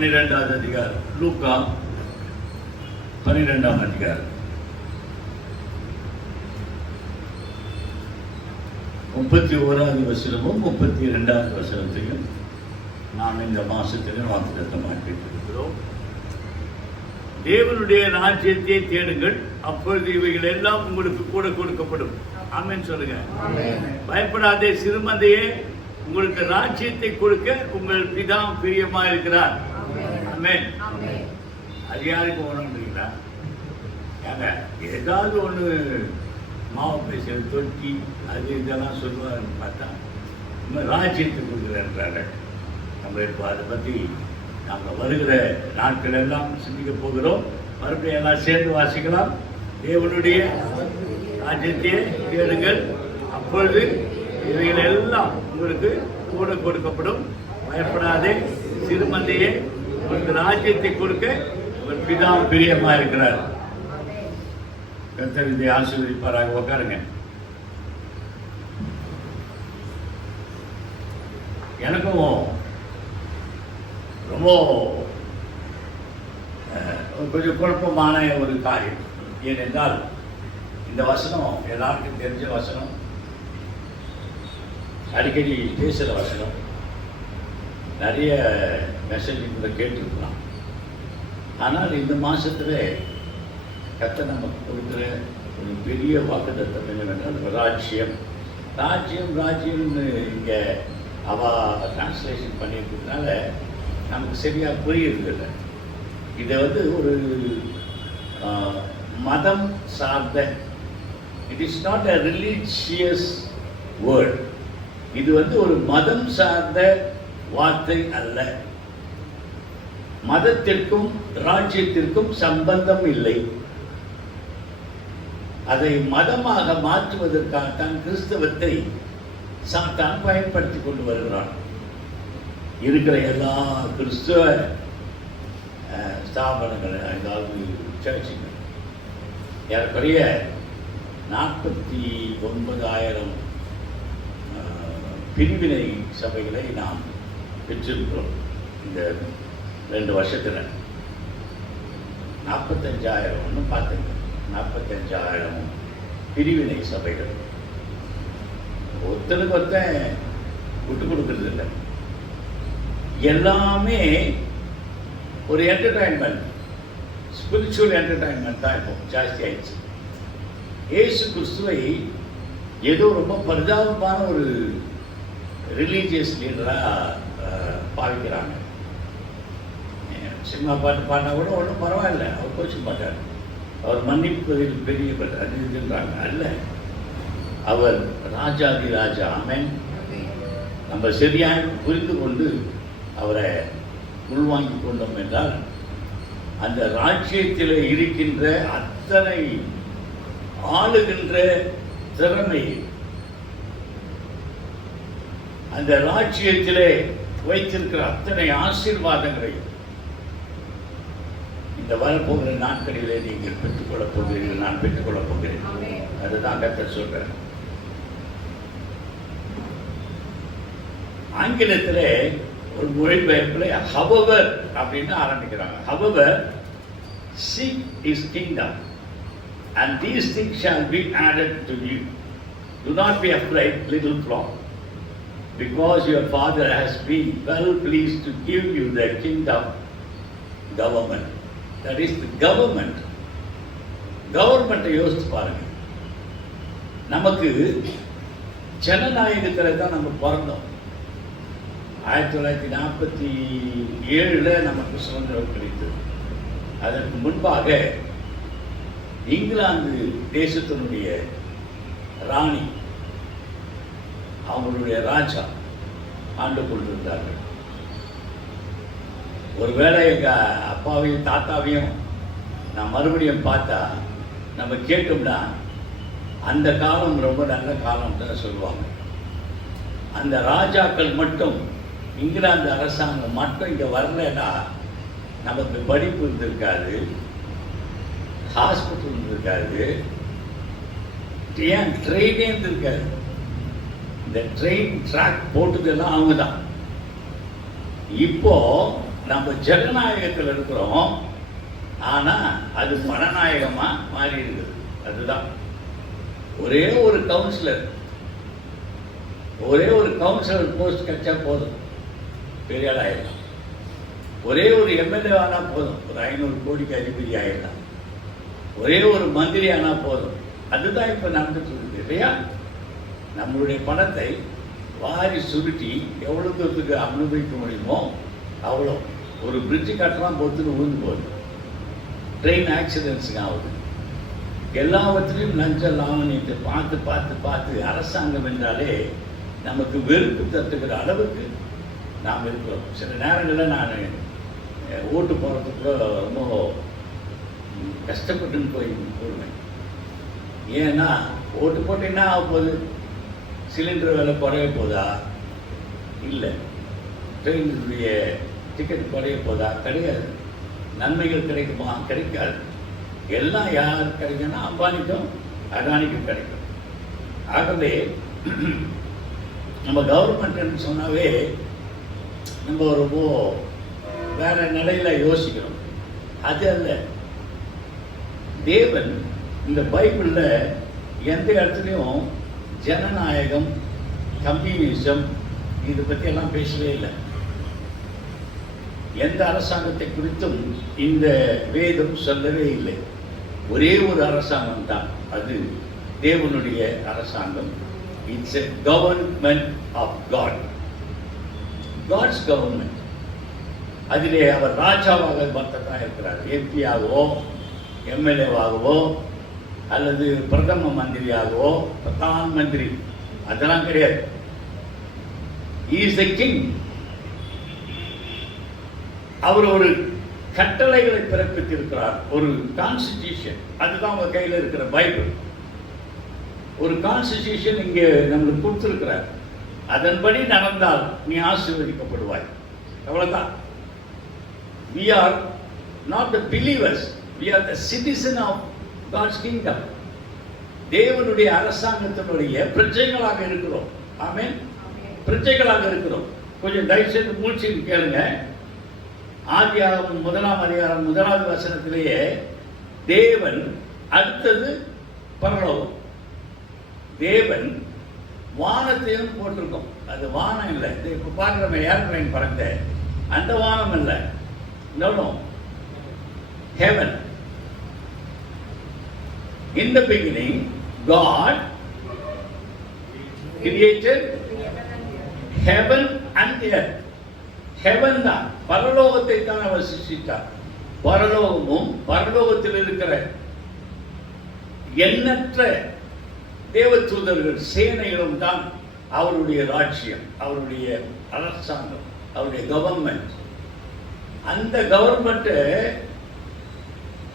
12வது அதிகாரம், லூக்கா 12ஆம் அதிகாரம் 31வது வசனமும் 32வது வசனத்தையும் நாம் இந்த மாசத்திலே வாக்குத்தத்தமாக கேட்டிருக்கிறோம். தேவனுடைய ராஜ்யத்தை தேடுங்கள், அப்பொழுது இவைகள் எல்லாம் உங்களுக்கு கூட கொடுக்கப்படும். ஆமென் சொல்லுங்க. பயப்படாதே சிறுமந்தையே, உங்களுக்கு ராஜ்யத்தை கொடுக்க உங்கள் பிதா பிரியமா இருக்கிறார். ஆமென். அது யாருக்கு ஒண்ணுங்களா? ஏதாவது ஒண்ணு மாவு பேசுறது, தொட்டி, அது இதெல்லாம் சொல்லுவாருன்னு பார்த்தா நம்ம ராஜ்யத்தை கொடுக்குறாரு. நம்ம இப்போ அதை பற்றி நாங்கள் வருகிற நாட்கள் எல்லாம் சிந்திக்க போகிறோம். மறுபடியும் எல்லாம் சேர்ந்து வாசிக்கலாம். தேவனுடைய ராஜ்யத்தை தேடுங்கள், அப்பொழுது இவைகள் எல்லாம் உங்களுக்கு கூட கொடுக்கப்படும். பயப்படாதே சிறுமந்தையே, உங்களுக்கு ராஜ்யத்தை கொடுக்க உங்கள் பிதா பிரியமா இருக்கிறார். கர்த்தர் இதை ஆசீர்வதிப்பாராக. உட்காருங்க. எனக்கும் ரொம்ப கொஞ்சம் குழப்பமான ஒரு காரியம். ஏனென்றால் இந்த வசனம் எல்லாருக்கும் தெரிஞ்ச வசனம், அடிக்கடி பேசுகிற வசனம், நிறைய மெசேஜ் கூட கேட்டுருக்கலாம். ஆனால் இந்த மாதத்தில் கர்த்தர் நமக்கு கொடுக்குற ஒரு பெரிய வாக்குத்தத்தம் என்னவென்றால் ராஜ்யம். ராஜ்யம் ராஜ்யம்னு இங்கே டிரான்ஸ்லேஷன் பண்ணியிருக்கிறதுனால நமக்கு சரியாக புரியுறதில்லை. இதை ஒரு மதம் சார்ந்த, it is not a religious word. இது ஒரு மதம் சார்ந்த வார்த்தை அல்ல. மதத்திற்கும் ராஜ்யத்திற்கும் சம்பந்தம் இல்லை. அதை மதமாக மாற்றுவதற்காகத்தான் கிறிஸ்தவத்தை சாத்தான் பயன்படுத்தி கொண்டு வருகிறான். இருக்கிற எல்லா கிறிஸ்தவ ஸ்தாபனங்கள், அதாவது சர்ச்சுகள், ஏறக்குறைய 49,000 பிரிவினை சபைகளை நாம் பெற்றிருக்கிறோம். இந்த 2 வருஷத்தில் 45,000 ஒன்று பார்த்துங்க, 45,000 பிரிவினை சபைகள். ஒருத்தருக்கு ஒருத்தன் விட்டு கொடுக்கறது இல்லை. எல்லாமே ஒரு என்டர்டைன்மெண்ட், ஸ்பிரிச்சுவல் என்டர்டைன்மெண்ட் தான் இப்போ ஜாஸ்தி ஆயிடுச்சு. இயேசு கிறிஸ்துவை ஏதோ ரொம்ப பரிதாபமான ஒரு ரிலீஜியஸ் லீடராக பாவிக்கிறாங்க. சினிமா பாட்டு பாடினா கூட ஒன்றும் பரவாயில்ல, அவர் கோச்சிக்க மாட்டார். அவர் மன்னிப்பதில் பெரியவர் அது இதுன்றாங்க. அல்ல, அவர் ராஜாதி ராஜா. ஆமென். நம்ம சரியாக புரிந்து கொண்டு அவரை உள்வாங்கி கொண்டோம் என்றால் அந்த ராஜ்யத்தில் இருக்கின்ற அத்தனை ஆளுகின்ற திறமை, அந்த ராஜ்யத்திலே வைத்திருக்கிற அத்தனை ஆசீர்வாதங்களை இந்த வரப்போகிற நாட்களிலே நீங்கள் பெற்றுக்கொள்ளப் போகிறீர்கள், நான் பெற்றுக்கொள்ளப் போகிறேன். அதுதான் கர்த்தர் சொல்றேன். ஆங்கிலத்தில் ஒரு மொழிபெயர்ப்பில் ஹவவர் அப்படின்னு ஆரம்பிக்கிறாங்க. However seek his kingdom and these things shall be added to you. Do not be afraid, little flock, because your Father has been well pleased to give you the kingdom government. That is the government. கவர்மெண்ட்டை யோசித்து பாருங்க. நமக்கு ஜனநாயகத்தில் தான் நம்ம பிறந்தோம். 1947 நமக்கு சுதந்திரம் கிடைத்தது. அதற்கு முன்பாக இங்கிலாந்து தேசத்தினுடைய ராணி, அவங்களுடைய ராஜா ஆண்டு கொண்டிருந்தார்கள். ஒருவேளை எங்கள் அப்பாவையும் தாத்தாவையும் நான் மறுபடியும் பார்த்தா நம்ம கேட்டோம்னா அந்த காலம் ரொம்ப நல்ல காலம் தான் சொல்லுவாங்க. அந்த ராஜாக்கள் மட்டும், இங்கிலாந்து அரசாங்கம் மட்டும் இங்கே வரலைன்னா நமக்கு படிப்பு இருந்திருக்காது, ஹாஸ்பிட்டல் இருந்திருக்காது, ஏன் ட்ரெயினே இருந்திருக்காது. இந்த ட்ரெயின் ட்ராக் போட்டதெல்லாம் அவங்க தான். இப்போ நம்ம ஜனநாயகத்தில் இருக்கிறோம், ஆனால் அது பணநாயகமாக மாறி இருக்குது. அதுதான் ஒரே ஒரு கவுன்சிலர் போஸ்ட் கிடைச்சா போதும், பெரிய ஆள் ஆயிடலாம். ஒரே ஒரு எம்எல்ஏ ஆனால் போதும், ஒரு 500 கோடிக்கு அதிபதி ஆயிடலாம். ஒரே ஒரு மந்திரி ஆனால் போதும். அதுதான் இப்போ நடந்துட்டு இருக்குது இல்லையா? நம்மளுடைய பணத்தை வாரி சுருட்டி எவ்வளோ தூரத்துக்கு அனுபவிக்க முடியுமோ அவ்வளோ. ஒரு பிரிட்ஜு கட்டலாம் பொறுத்துன்னு விழுந்து போகுது, ட்ரெயின் ஆக்சிடென்ட்ஸுங்க ஆகுது. எல்லாவற்றிலையும் லஞ்ச லாவணியத்தை பார்த்து பார்த்து பார்த்து அரசாங்கம் என்றாலே நமக்கு வெறுப்பு தட்டுகிற அளவுக்கு நாம் இருக்கிறோம். சில நேரங்களில் நான் ஓட்டு போகிறதுக்கு ரொம்ப கஷ்டப்பட்டுன்னு போடுவேன். ஏன்னா ஓட்டு போட்டு என்ன ஆக போகுது? சிலிண்டர் விலை குறைய போதா? இல்லை. ட்ரெயினுடைய டிக்கெட் குறைய போதா? கிடையாது. நன்மைகள் கிடைக்குமா? கிடைக்காது. எல்லாம் யார் கிடைக்குன்னா அம்பானிக்கும் அதானிக்கும் கிடைக்கும். ஆகவே நம்ம கவர்மெண்ட்னு சொன்னாவே நம்ம ரொம்ப வேற நிலையில் யோசிக்கிறோம். அது அல்ல. தேவன் இந்த பைபிளில் எந்த இடத்துலையும் ஜனநாயகம், கம்யூனிசம் இதை பற்றி எல்லாம் பேசவே இல்லை. எந்த அரசாங்கத்தை குறித்தும் இந்த வேதம் சொல்லவே இல்லை. ஒரே ஒரு அரசாங்கம் தான், அது தேவனுடைய அரசாங்கம். It's a government of God, God's government. அதிலே அவர் ராஜாவாக மட்டும்தான் இருக்கிறார். எம்பியாகவோ எம்எல்ஏவாகவோ அல்லது பிரதம மந்திரியாகவோ பிரதான் மந்திரி அதெல்லாம் கிடையாது. Is the king. அவர் ஒரு கட்டளைகளை பிறப்பித்திருக்கிறார், ஒரு கான்ஸ்டிடியூஷன். அதுதான் உங்க கையில் இருக்கிற பைபிள். ஒரு கான்ஸ்டிடியூஷன் இங்கே நம்மளுக்கு கொடுத்திருக்கிறார். அதன்படி நடந்தால் நீ ஆசீர்வதிக்கப்படுவாய். அவ்வளவுதான். We are not the believers, we are the citizen of God's kingdom. தேவனுடைய அரசாங்கத்தினுடைய பிரஜைகளாக இருக்கிறோம். ஆமென். பிரஜைகளாக இருக்கிறோம். கொஞ்சம் தயவு செய்து மூழ்ச்சி கேளுங்க. ஆதியாகமம் 1ஆம் அதிகாரம் 1வது வசனத்திலேயே தேவன், அடுத்தது பரலோகம். தேவன் வானத்தையும் போட்டிருக்கோம். அது வானம் இல்லை. இப்போ பார்க்குற ஏர்பிளைன் பறந்த அந்த வானம் இல்லை. No, no. Heaven. In the beginning, God created heaven and earth. Heaven தான், பரலோகத்தை தான் அவர் சிருஷ்டித்தார். பரலோகமும் பரலோகத்தில் இருக்கிற எண்ணற்ற தேவதூதர்கள் சேனைகளும் தான் அவருடைய ராஜ்யம், அவருடைய அரசாங்கம், அவருடைய கவர்மெண்ட். அந்த கவர்மெண்ட்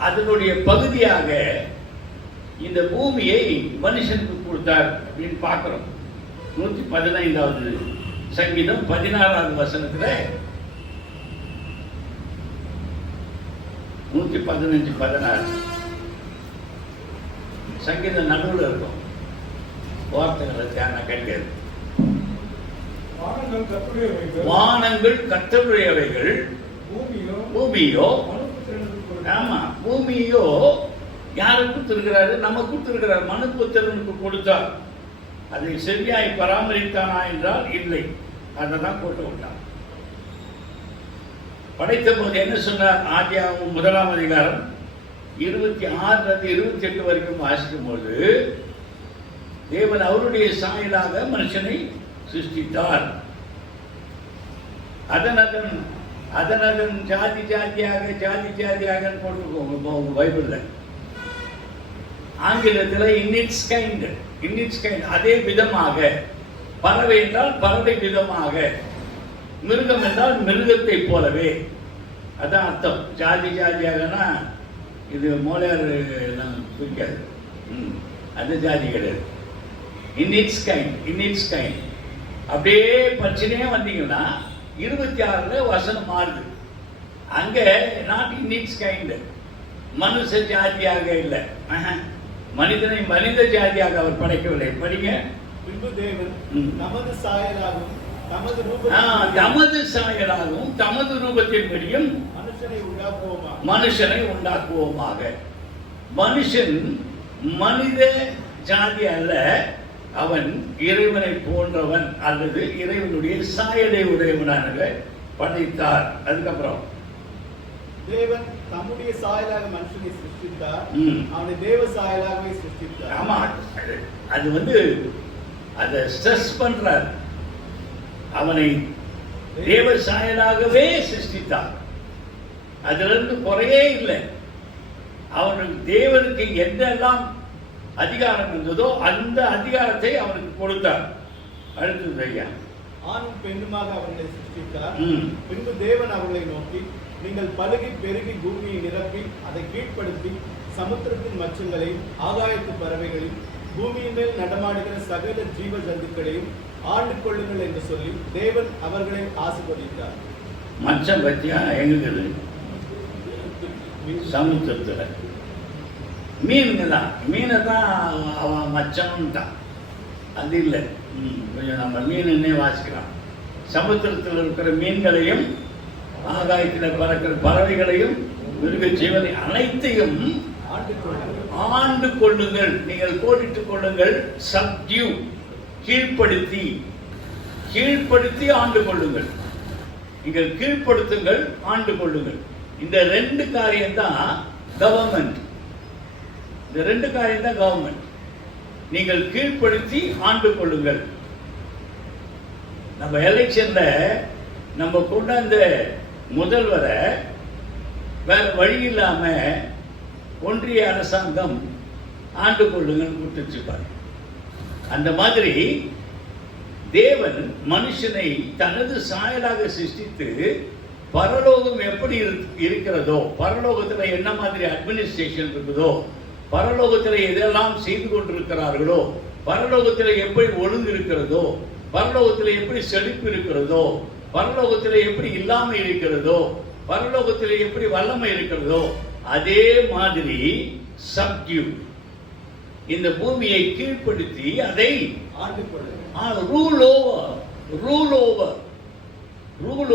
அதனுடைய பகுதியாக இந்த பூமியை மனுஷனுக்கு கொடுத்தார் அப்படின்னு பார்க்கிறோம். 115வது சங்கீதம் 16வது வசனத்துல 115-16 சங்கீதம் நடுவில் இருக்கும். வார்த்தைகளை தியானம் கிடைக்காது. வானங்கள் கர்த்தருடையவைகள், பூமியோ ஆமா பூமியோ யாருக்கு கொடுத்திருக்கிறாரு? நமக்கு கொடுத்திருக்கிறார். மனுபுத்திரனுக்கு கொடுத்தார். அதை சரியாய் பராமரித்தானா என்றால் இல்லை. அதை தான் போட்டு விட்டான். படைத்த போது என்ன சொன்னார்? ஆதியாகமம் 1ஆம் அதிகாரம் 26-28 வரைக்கும் வாசிக்கும் போது தேவன் அவருடைய சாயலாக மனுஷனை சிருஷ்டித்தார். அதன் ஜாதி ஜாதியாக போட்டுக்கோங்க பைபிள்ல. ஆங்கிலத்தில் இன்இட்ஸ் கைண்ட், அதே விதமாக. பறவை என்றால் பறவை விதமாக, மிருகம் என்றால் மிருகத்தை போலவே. அதான் அர்த்தம். ஜாதியாகனா இது மோலையார் பிடிக்காது, அது ஜாதி கிடையாது. இன்இட்ஸ் கைண்ட் அப்படியே பிரச்சனையே வந்தீங்கன்னா 26 வசனம் மாறுது. அங்க நாட் இன்இட்ஸ் கைண்ட், மனுஷ ஜாதியாக இல்லை, மனிதனை மனித ஜாதியாக அவர் படைக்கவில்லை. படிங்க. பின்பு தேவன் நமது சாயலாகவும் தமது சாயலாகவும் தமது ரூபத்தின்படியும் மனுஷனை உண்டாக்குவோமாக. மனுஷன் மனித ஜாதி அல்ல, அவன் இறைவனை போன்றவன் அல்லது இறைவனுடைய சாயலை உடையவனாக படைத்தார். அதுக்கப்புறம் தேவன் தம்முடைய சாயலாக மனுஷனை சிருஷ்டித்தார், அவனை தேவ சாயலாகவே சிருஷ்டித்தார். ஆமா, அது அதை ஸ்ட்ரெஸ் பண்றார். அவனை தேவ சாயலாகவே சிருஷ்டித்தார். அதுல இருந்து குறையே இல்லை. அவனுக்கு தேவனுக்கு எந்தெல்லாம் அதிகாரம் இருந்ததோ அந்த அதிகாரத்தை அவனுக்கு கொடுத்தார். அடுத்தது ஐயா, ஆணும் பெண்ணுமாக அவர்களை சிருஷ்டித்தார். பின்பு தேவன் அவர்களை நோக்கி, நீங்கள் பலுகி பெருகி பூமியை நிரப்பி அதை கீழ்ப்படுத்தி சமுத்திரத்தின் மச்சங்களையும் ஆகாயத்து பறவைகளையும் பூமியின் மேல் நடமாடுகிற சகல ஜீவ ஜந்துக்களையும் ஆண்டு கொள்ளுங்கள் என்று சொல்லி தேவன் அவர்களை ஆசீர்வதித்தார். மச்சம் பத்தியா எங்குது? சமுத்திரத்துல மீனுங்க தான், மீனை தான் அவன் மச்சம்ட்டான். அது இல்லை, கொஞ்சம் நம்ம மீனுன்னே வாசிக்கலாம். சமுத்திரத்தில் இருக்கிற மீன்களையும் ஆகாயத்தில் பறக்கிற பறவைகளையும் மிருக ஜீவனை அனைத்தையும் ஆண்டு கொள்ளுங்கள். நீங்கள் கோடிட்டுக் கொள்ளுங்கள். சப்டியூ, கீழ்ப்படுத்தி, கீழ்ப்படுத்தி ஆண்டு கொள்ளுங்கள். நீங்கள் கீழ்ப்படுத்துங்கள், ஆண்டு கொள்ளுங்கள். இந்த ரெண்டு காரியம் தான் கவர்மெண்ட். இந்த ரெண்டு காரியம் தான் கவர்மெண்ட். நீங்கள் கீழ்ப்படுத்தி ஆண்டு கொள்ளுங்கள். நம்ம எலெக்ஷன்ல நம்ம கொண்டாந்த முதல்வரை வேற வழி இல்லாம ஒன்றிய அரசாங்கம் ஆண்டு கொள்ளுங்கள் கொடுத்துருப்பார். அந்த மாதிரி தேவன் மனுஷனை தனது சாயலாக சிருஷ்டித்து பரலோகம் எப்படி இருக்கிறதோ, பரலோகத்தில் என்ன மாதிரி அட்மினிஸ்ட்ரேஷன் இருக்குதோ, பரலோகத்தில் எதெல்லாம் செய்து கொண்டிருக்கிறார்களோ, பரலோகத்தில் எப்படி ஒழுங்கு இருக்கிறதோ, பரலோகத்தில் எப்படி செழிப்பு இருக்கிறதோ, பரலோகத்தில் எப்படி இல்லாமல் இருக்கிறதோ, பரலோகத்தில் எப்படி வல்லமை இருக்கிறதோ, அதே மாதிரி சப்டியூ, இந்த பூமியை கீழ்ப்படுத்தி அதை ரூல்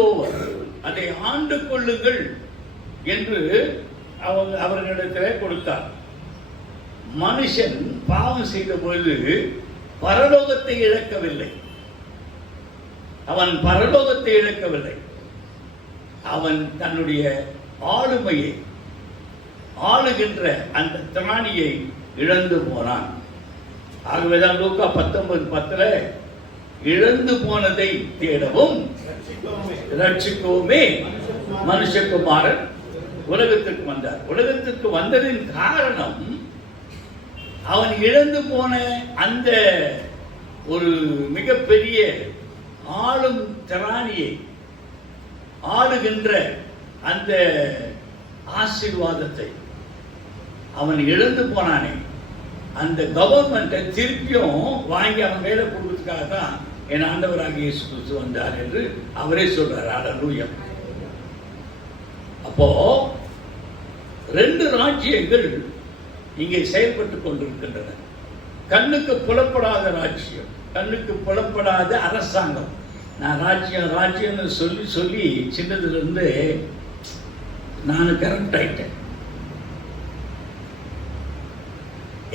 ஓவர் அதை ஆண்டு கொள்ளுங்கள் என்று அவர்களிடத்தில் கொடுத்தார். மனுஷன் பாவம் செய்த பொழுது பரலோகத்தை இழக்கவில்லை. அவன் பரலோகத்தை இழக்கவில்லை. அவன் தன்னுடைய ஆளுமையை, ஆளுகின்ற அந்த திராணியை இழந்து போனான். ஆகவேதான் லூக்கா 19:10 இழந்து போனதை தேடவும் ரட்சிக்கவுமே மனுஷகுமாரன் உலகத்திற்கு வந்தார். உலகத்திற்கு வந்ததின் காரணம் அவன் இழந்து போன அந்த ஒரு மிகப்பெரிய ஆளும் திராணியை, ஆளுகின்ற அந்த ஆசீர்வாதத்தை அவன் இழந்து போனானே, அந்த கவர்மெண்ட்டை திருப்பியும் வாங்கி அவன் மேல கொடுக்கறதுக்காக தான் என் ஆண்டவராகிய இயேசு கிறிஸ்து வந்தார் என்று அவரே சொல்றார். அல்லேலூயா. அப்போ ரெண்டு ராஜ்யங்கள் இங்கே செயல்பட்டு கொண்டிருக்கின்றன. கண்ணுக்கு புலப்படாத ராஜ்யம், கண்ணுக்கு புலப்படாத அரசாங்கம். நான் ராஜ்யம் ராஜ்யம்னு சொல்லி சொல்லி சின்னதுல இருந்து நான் கரெக்ட் ஆயிட்டேன்.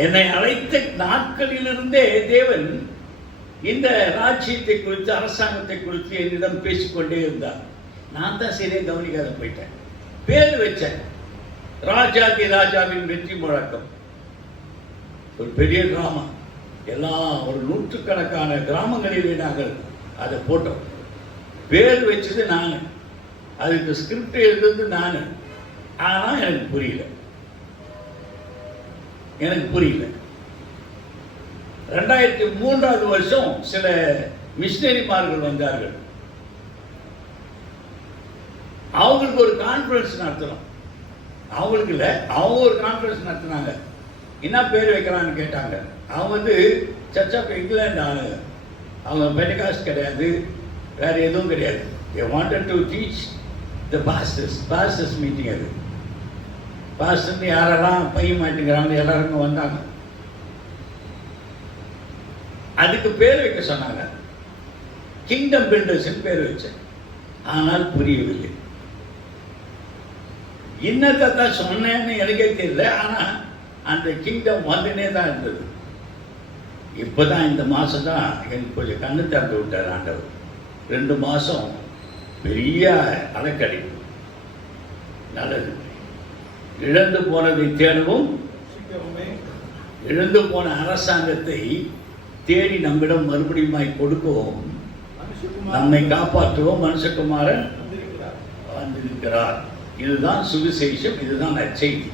என்னை அழைத்த நாட்களிலிருந்தே தேவன் இந்த ராஜ்யத்தை குறித்து, அரசாங்கத்தை குறித்து என்னிடம் பேசிக்கொண்டே இருந்தார். நான் தான் சரியா கவனிக்காத போயிட்டேன். பேர் வச்சேன், ராஜாதி ராஜாவின் வெற்றி முழக்கம். ஒரு பெரிய கிராமம், எல்லா ஒரு நூற்றுக்கணக்கான கிராமங்களிலே நாங்கள் அதை போட்டோம். பேர் வச்சது நான், அதுக்கு ஸ்கிரிப்ட் எழுதுறது நான். ஆனால் எனக்கு புரியல. 2003 வருஷம் சில மிஷினரிமார்கள் வந்தார்கள். அவங்களுக்கு ஒரு கான்ஃபரன்ஸ் நடத்தணும். அவங்களுக்கு இல்லை, அவங்க ஒரு கான்ஃபரன்ஸ் நடத்தினாங்க. என்ன பேர் வைக்கிறான்னு கேட்டாங்க. அவங்க சர்ச் ஆஃப் இங்கிலாந்து ஆளுங்க. அவங்க பெண்டகாஸ்ட் கிடையாது, வேற எதுவும் கிடையாது. they wanted to teach the pastors meeting. அது பாஸ்டர்னு யாரெல்லாம் பைய மாட்டேங்கிறாங்க எல்லாருக்கும் வந்தாங்க. அதுக்கு பேர் வைக்க சொன்னாங்க. கிங்டம் பில்டர்ஸ் பேர் வச்சேன். ஆனால் புரியவில்லை. இன்னத்தை தான் சொன்னேன்னு எனக்கே தெரியல. ஆனால் அந்த கிங்டம் வந்துனே தான் இருந்தது. இப்போதான் இந்த மாதம் தான் எனக்கு கொஞ்சம் கண்ணு திறந்து விட்டார் ஆண்டவர். 2 மாதம் பெரிய அலைக்கடிப்பு. நல்லது. இழந்து போனதை தேடவும், இழந்து போன அரசாங்கத்தை தேடி நம்மிடம் மறுபடியும் கொடுக்கவும், நம்மை காப்பாற்றுவோம் மனுஷகுமாரன் வந்திருக்கிறார். இதுதான் சுவிசேஷம், இதுதான் நற்செய்தி,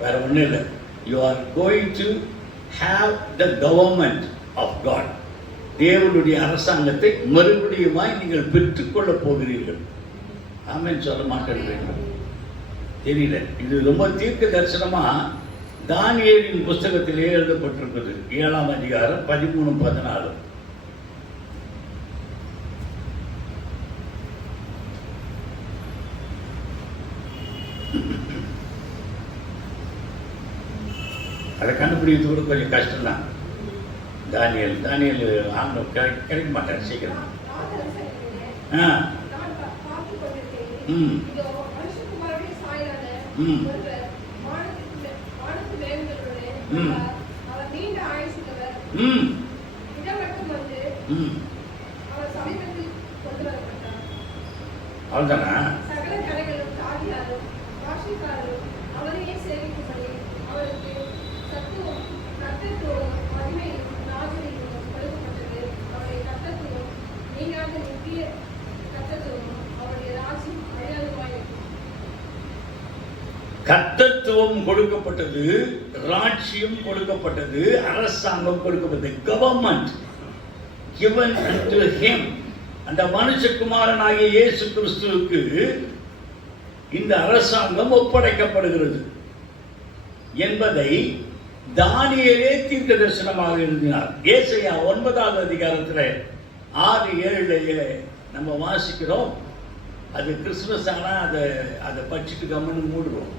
வேற ஒன்றும் இல்லை. You are going to have the government of God. தேவனுடைய அரசாங்கத்தை மறுபடியுமாய் நீங்கள் பெற்றுக்கொள்ளப் போகிறீர்கள். ஆமென் சொல்ல மாட்டேன், தெரியல. இது ரொம்ப தீர்க்க தரிசனமா தானியேலின் புஸ்தகத்திலே எழுதப்பட்டிருக்குது. 7ஆம் அதிகாரம் 13-14. அதை கண்டுபிடிக்கிறது கூட கொஞ்சம் கஷ்டம்தான். தானியல் ஆண்டவர் கிடைக்க மாட்டார் சீக்கிரம். அவ்வளோதானா? கர்த்தத்துவம் கொடுக்கப்பட்டது, ராஜ்யம் கொடுக்கப்பட்டது, அரசாங்கம் கொடுக்கப்பட்டது. Government given unto him. அந்த மனுஷகுமாரனாகிய இயேசு கிறிஸ்துவுக்கு இந்த அரசாங்கம் ஒப்படைக்கப்படுகிறது என்பதை தானியேலே தீர்க்க தரிசனமாக எழுதினார். ஏசாயா 9ஆம் அதிகாரத்தில் 6-7 நம்ம வாசிக்கிறோம். அது கிறிஸ்துமஸ் ஆனால் அதை படிச்சுட்டு கம்முன்னு மூடுவோம்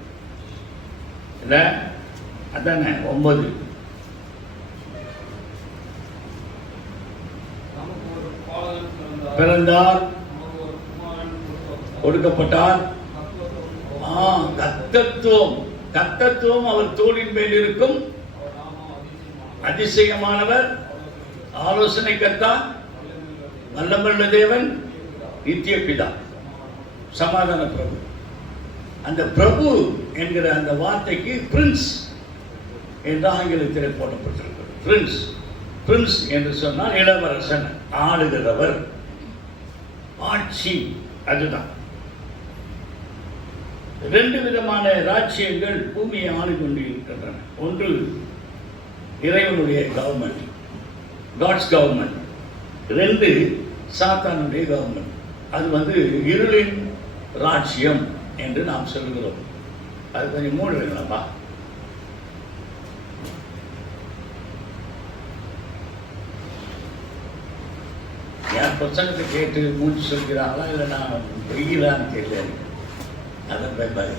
இல்லை? அதானே 9. பிறந்தார், கொடுக்கப்பட்டார். கர்த்தத்துவம் அவர் தோளின் மேல் இருக்கும். அதிசயமானவர், ஆலோசனை கர்த்தா, வல்லமையுள்ள தேவன், நித்திய பிதா, சமாதான பிரபு. அந்த பிரபு என்கிற அந்த வார்த்தைக்கு பிரின்ஸ் என்று ஆங்கிலத்தில் போடப்பட்டிருக்கிறது. பிரின்ஸ் என்று சொன்னால் இளவரசன், ஆளுகிறவர், ஆட்சி. அதுதான் 2 விதமான ராஜ்யங்கள் பூமியை ஆளு கொண்டு இருக்கின்றன. ஒன்று இறைவனுடைய கவர்மெண்ட், காட்ஸ் கவர்மெண்ட். 2 சாத்தானுடைய கவர்மெண்ட். அது இருளின் ராஜ்யம் என்று நாம் சொல்கிறோம். அது கொஞ்சம் மூடுவீங்களாப்பா? என் பிரசங்கத்தை கேட்டு மூச்சு சொல்கிறாங்களா இல்லை நான் வெயிலான்னு தெரியல. அதான் பயப்பாரு.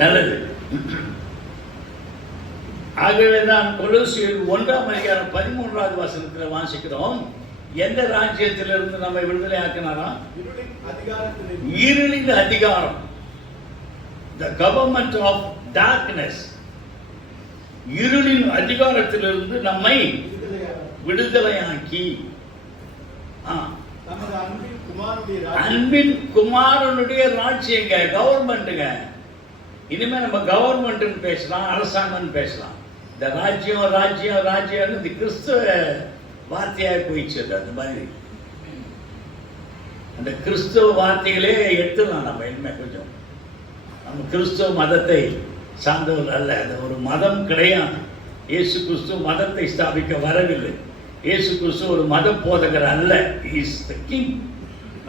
நல்லது. ஆகவேதான் கொலோசியர் 1ஆம் அதிகாரம் 13வது வசனத்தில் வாசிக்கிறோம். எந்த ராஜ்யத்திலிருந்து நம்மை விடுதலை ஆக்கினாரா? இருளின் அதிகாரம், the government of darkness. இருளின் அதிகாரத்திலிருந்து நம்மை விடுதலையாக்கி அன்பின் குமாரனுடைய ராஜ்யங்க, கவர்மெண்ட்டுங்க. இனிமே நம்ம கவர்மெண்ட் பேசலாம், அரசாங்கம் பேசலாம். இந்த ராஜ்யம் இந்த கிறிஸ்துவ வார்த்தையாக போயிடுச்சு. அந்த மாதிரி அந்த கிறிஸ்துவ வார்த்தைகளே எடுத்துடலாம் நம்ம. இனிமே கொஞ்சம் நம்ம கிறிஸ்துவ மதத்தை சார்ந்தவர் அல்ல. அது ஒரு மதம் கிடையாது. இயேசு கிறிஸ்து மதத்தை ஸ்தாபிக்க வரவில்லை. இயேசு கிறிஸ்து ஒரு மத போதகர் அல்ல. இஸ் த கிங்,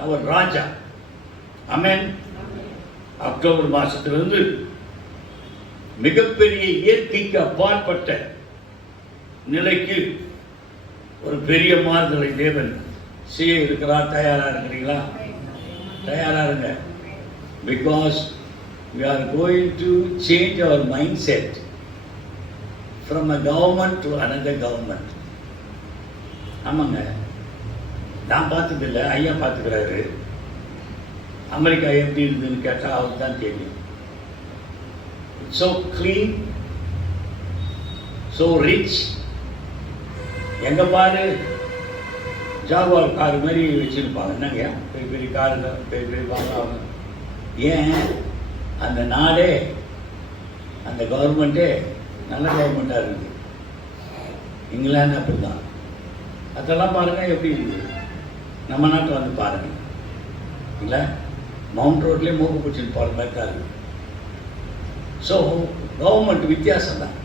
அவர் ராஜா. ஆமென். அக்டோபர் மாசத்திலிருந்து மிகப்பெரிய இயற்கைக்கு அப்பாற்பட்ட நிலைக்கு ஒரு பெரிய மாறுதலை தேவன் செய்ய இருக்கிறார். தயாரா இருக்கிறீங்களா? தயாரா இருங்க. Because we are going to change our mindset from a government to another government. ஆமாங்க, நான் பார்த்ததில்லை, ஐயா பார்த்துக்கிறாரு. அமெரிக்கா எப்படி இருந்ததுன்னு கேட்டால் அவருக்கு தான் தெரியும். So clean, so rich. எங்கே பாரு ஜாகுவார் கார் மாதிரி வச்சுருப்பாங்க. என்னங்க, பெரிய பெரிய காரு தான், பெரிய பெரிய வாங்க. ஏன் அந்த நாடே, அந்த கவர்மெண்ட்டே நல்ல கவர்மெண்ட்டாக இருக்குது. இங்கிலாந்து அப்படி தான். அதெல்லாம் பாருங்கள் எப்படி இருக்குது. நம்ம நாட்டில் வந்து பாருங்கள், இல்லை மவுண்ட் ரோட்லேயே மூக்கு பிடிச்சிட்டு போகிற மாதிரி தான் இருக்குது. ஸோ கவர்மெண்ட் வித்தியாசம் தான்.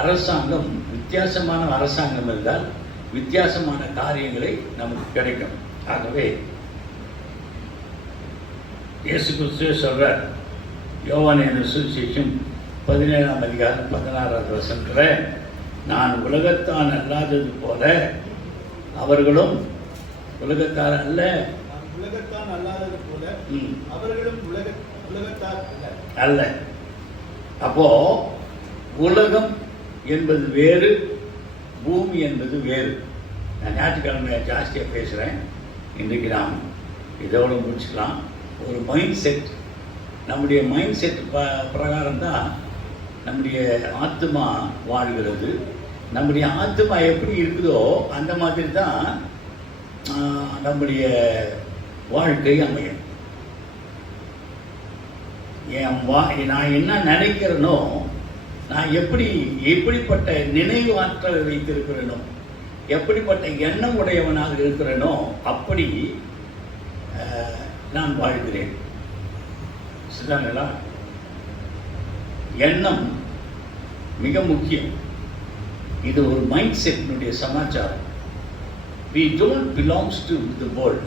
அரசாங்கம் வித்தியாசமான அரசாங்கம் இருந்தால் வித்தியாசமான காரியங்களை நமக்கு கிடைக்கும். ஆகவே இயேசு கிறிஸ்துவே சொல்கிறார், யோவானின் சுவிசேஷம் 17ஆம் அதிகாரம் 16வது வசனத்தில், நான் உலகத்தான் அல்லாதது போல அவர்களும் உலகத்தார் அல்ல. உலகத்தான் அல்லாதது போல அவர்களும் உலகத்தார் அல்ல. அப்போ உலகம் என்பது வேறு, பூமி என்பது வேறு. நான் ஞாயிற்றுக்கிழமை ஜாஸ்தியாக பேசுகிறேன். இன்றைக்கு நாம் இதோடு முடிச்சுக்கலாம். ஒரு மைண்ட் செட், நம்முடைய மைண்ட் செட் பிரகாரம் தான் நம்முடைய ஆத்மா வாழ்கிறது. நம்முடைய ஆத்மா எப்படி இருக்குதோ அந்த மாதிரி தான் நம்முடைய வாழ்க்கை அமையும். நான் என்ன நினைக்கிறேனோ, நான் எப்படிப்பட்ட நினைவு ஆற்றலை வைத்திருக்கிறேனோ, எப்படிப்பட்ட எண்ணம் உடையவனாக இருக்கிறேனோ அப்படி நான் வாழ்கிறேன். சரிங்களா? எண்ணம் மிக முக்கியம். இது ஒரு மைண்ட் செட்டினுடைய சமாச்சாரம். We don't belongs to the world.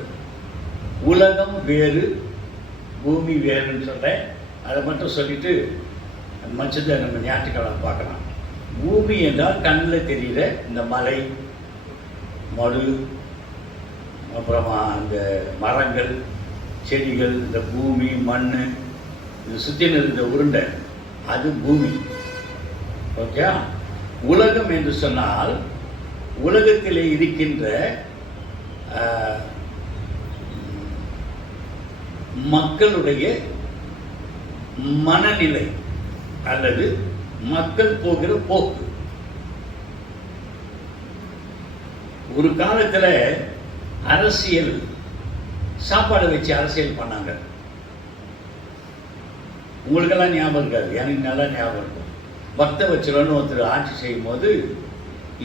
உலகம் வேறு, பூமி வேறுன்னு சொல்கிறேன். அதை மட்டும் சொல்லிட்டு மச்சத்தை நம்ம ஞாயிற்றுக்கிழமை பார்க்கலாம். பூமி என்றால் கண்ணில் தெரிகிற இந்த மலை, மடு, அப்புறமா அந்த மரங்கள், செடிகள், இந்த பூமி, மண், இது சுற்றி இருந்த உருண்டை, அது பூமி. ஓகே. உலகம் என்று சொன்னால் உலகத்திலே இருக்கின்ற மக்களுடைய மனநிலை அல்லது மக்கள் போகிற போக்கு. ஒரு காலத்தில் அரசியல் சாப்பாடு வச்சு அரசியல் பண்ணாங்க. உங்களுக்கெல்லாம் ஞாபகம் இருக்காது, எனக்கு நல்லா ஞாபகம் இருக்கும். பக்த வச்சுருன்னு ஒருத்தர் ஆட்சி செய்யும் போது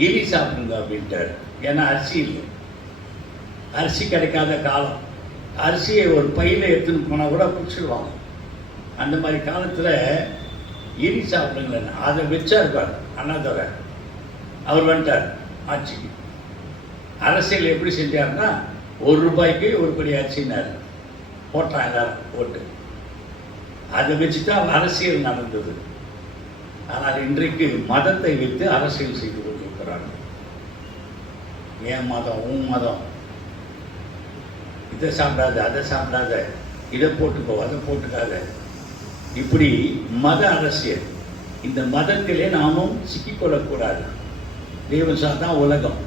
எலி சாப்பிடுங்க அப்படின்ட்டார். ஏன்னா அரிசி இல்லை, அரிசி கிடைக்காத காலம். அரிசியை ஒரு பையில் எடுத்துன்னு போனால் கூட பிடிச்சிடுவாங்க. அந்த மாதிரி காலத்தில் எலி சாப்பிடுங்களேன்னு அதை வச்சா இருப்பார் அண்ணாதுரை. அவர் வந்துட்டார் ஆட்சிக்கு. அரசியல் எப்படி செஞ்சார்னா, ₹1 ஒரு படி அரிசினார். போட்டான் எல்லாரும் போட்டு. அதை வச்சு தான் அரசியல் நடந்தது. ஆனால் இன்றைக்கு மதத்தை வைத்து அரசியல் செய்து கொண்டிருக்கிறார்கள். என் மதம், உன் மதம், இதை சாப்பிடாத, அதை சாப்பிடாத, இதை போட்டுக்கோ, அதை போட்டுக்காத, இப்படி மத அரசியல். இந்த மதத்திலே நாமும் சிக்கிக்கொள்ளக்கூடாது. தேவன் தான் உலகம்.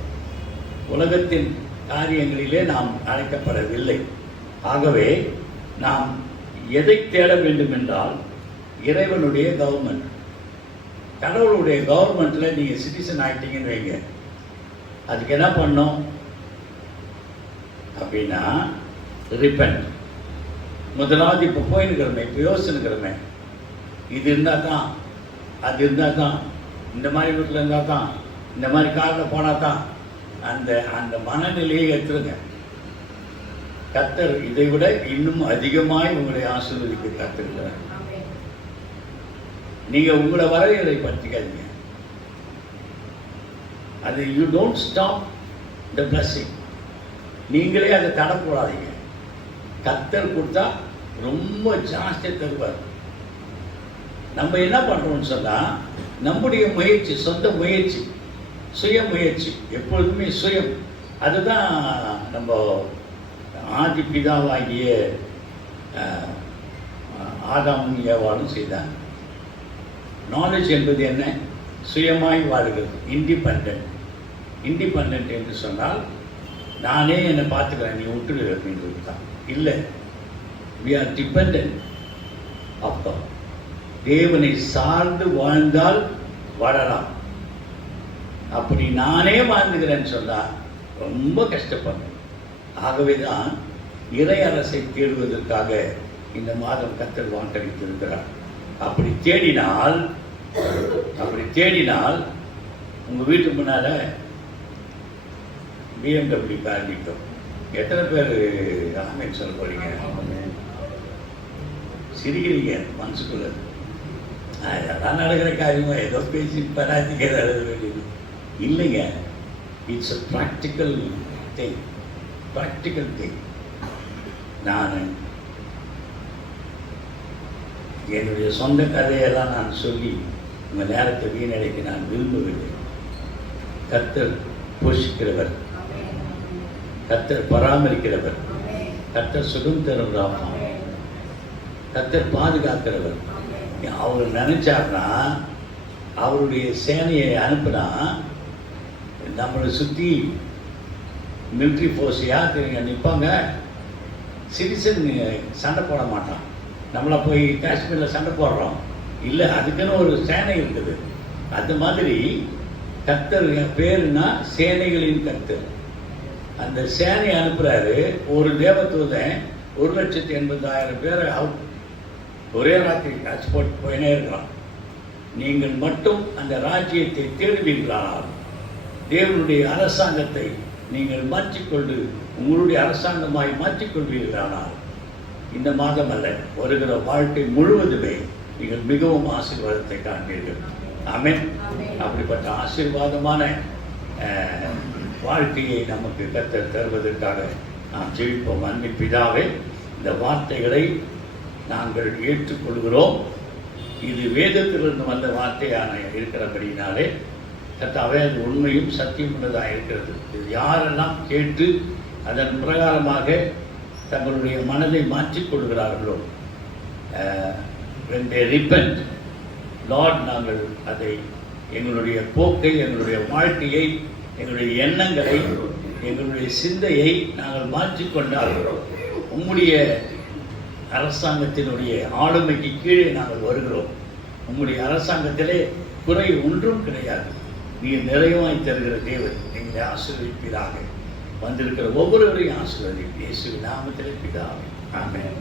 உலகத்தின் காரியங்களிலே நாம் அழைக்கப்படவில்லை. ஆகவே நாம் எதை தேட வேண்டும் என்றால் இறைவனுடைய கவர்மெண்ட். கடவுளுடைய கவர்மெண்ட்டில் நீங்கள் சிட்டிசன் ஆகிட்டீங்கன்னு வைங்க, அதுக்கு என்ன பண்ணோம் அப்படின்னா ரிப்பெண்ட். முதலாவது இப்போ போயின்னுக்கிறோமே, இப்போ யோசிச்சுன்னுக்கிறோமே, இது இருந்தால் தான், அது இருந்தால் தான், இந்த மாதிரி வீட்டில் இருந்தால் தான், இந்த மாதிரி காரில் போனால் தான், அந்த மனநிலையை எடுத்துருங்க. கர்த்தர் இதை விட இன்னும் அதிகமாய் உங்களை ஆசீர்வதிக்க காத்திருக்கிறார். நீங்கள் உங்களை வரையறை பற்றிக்காதீங்க. அது you don't stop the blessing. நீங்களே அதை தடப்படாதீங்க. கர்த்தர் கொடுத்தா ரொம்ப ஜாஸ்தியாக தருவார். நம்ம என்ன பண்ணுறோம்னு சொன்னால், நம்முடைய முயற்சி, சொந்த முயற்சி, சுய முயற்சி, எப்பொழுதுமே சுயம். அதுதான் நம்ம ஆதி பிதாவாகிய ஆதாமும் ஏவாளும் செய்தாங்க. நாலேஜ் என்பது என்ன? சுயமாய் வாழுகிறது. இண்டிபெண்டன்ட் என்று சொன்னால் நானே என்னை பார்த்துக்கிறேன், நீ விட்டுரு அப்படின்றது தான். இல்லை, we are dependent of God. தேவனை சார்ந்து வாழ்ந்தால் வாழலாம். அப்படி நானே வாழ்ந்துக்கிறேன்னு சொன்னால் ரொம்ப கஷ்டப்படுறேன். ஆகவே தான் இறை அரசை தேடுவதற்காக இந்த மாதம் கர்த்தர் வாக்களித்திருக்கிறார். அப்படி தேடினால் உங்கள் வீட்டு முன்னால் BMW கார் நிற்கும். எத்தனை பேர் ஆமேன்னு சொல்ல போறீங்க? சிரிக்கிறீங்க மனசுக்குள்ள. அதான் நடக்கிற காரியமா ஏதோ பேசி பராதிக்கிற வேண்டியது இல்லைங்க. It's a practical thing. நான் என்னுடைய சொந்த கதையெல்லாம் நான் சொல்லி உங்கள் நேரத்தை வீணடைக்க நான் விரும்பவில்லை. கர்த்தர் போஷிக்கிறவர், கர்த்தர் பராமரிக்கிறவர், கர்த்தர் சுகம் தரும் ராமா, கர்த்தர் பாதுகாக்கிறவர். அவர் நினைச்சார்னா அவருடைய சேனையை அனுப்புனா நம்மளை சுற்றி மிலிட்ரி ஃபோர்ஸ் யாருக்கு நிற்பாங்க. சிட்டிசன் சண்டை போட மாட்டான். நம்மளை போய் காஷ்மீரில் சண்டை போடுறோம் இல்லை, அதுக்குன்னு ஒரு சேனை இருக்குது. அது மாதிரி கர்த்தர் பேருனா சேனைகளின் கர்த்தர். அந்த சேனை அனுப்புகிறாரு. ஒரு தேவதூதன் 1,80,000 பேரை ஒரே ராத்திரி காட்சி போட்டு போயினே இருக்கலாம். நீங்கள் மட்டும் அந்த ராஜ்யத்தை தேடுவீர்களானால், தேவனுடைய அரசாங்கத்தை நீங்கள் மாற்றிக்கொண்டு உங்களுடைய அரசாங்கமாய் மாற்றிக்கொள்வீர்களானால், இந்த மாதம் அல்ல, வருகிற வாழ்க்கை முழுவதுமே நீங்கள் மிகவும் ஆசீர்வாதத்தை காண்பீர்கள். ஆமென். அப்படிப்பட்ட ஆசீர்வாதமான வாழ்க்கையை நமக்கு கர்த்தர் தருவதற்காக நாம் ஜெபிப்போம். அன்பின் பிதாவே, இந்த வார்த்தைகளை நாங்கள் ஏற்றுக்கொள்கிறோம். இது வேதத்திலிருந்து வந்த வார்த்தையான இருக்கிறபடினாலே கர்த்தாவே அது உண்மையும் சத்தியம் உள்ளதாக இருக்கிறது. இது யாரெல்லாம் கேட்டு அதன் பிரகாரமாக தங்களுடைய மனதை மாற்றிக்கொள்கிறார்களோ, when they repent, Lord, நாங்கள் அதை எங்களுடைய போக்கை, எங்களுடைய வாழ்க்கையை, எங்களுடைய எண்ணங்களை, எங்களுடைய சிந்தையை நாங்கள் மாற்றிக்கொண்டால் உம்முடைய அரசாங்கத்தினுடைய ஆளுமைக்கு கீழே நாங்கள் வருகிறோம். உம்முடைய அரசாங்கத்திலே குறை ஒன்றும் கிடையாது. நீ நிறைவாய் தருகிற தேவன், எங்களை ஆசீர்வதிப்பீராக. வந்திருக்கிற ஒவ்வொருவரையும் ஆசீர்வதி. இயேசுவின் நாமத்திலே பிதாவே. ஆமென்.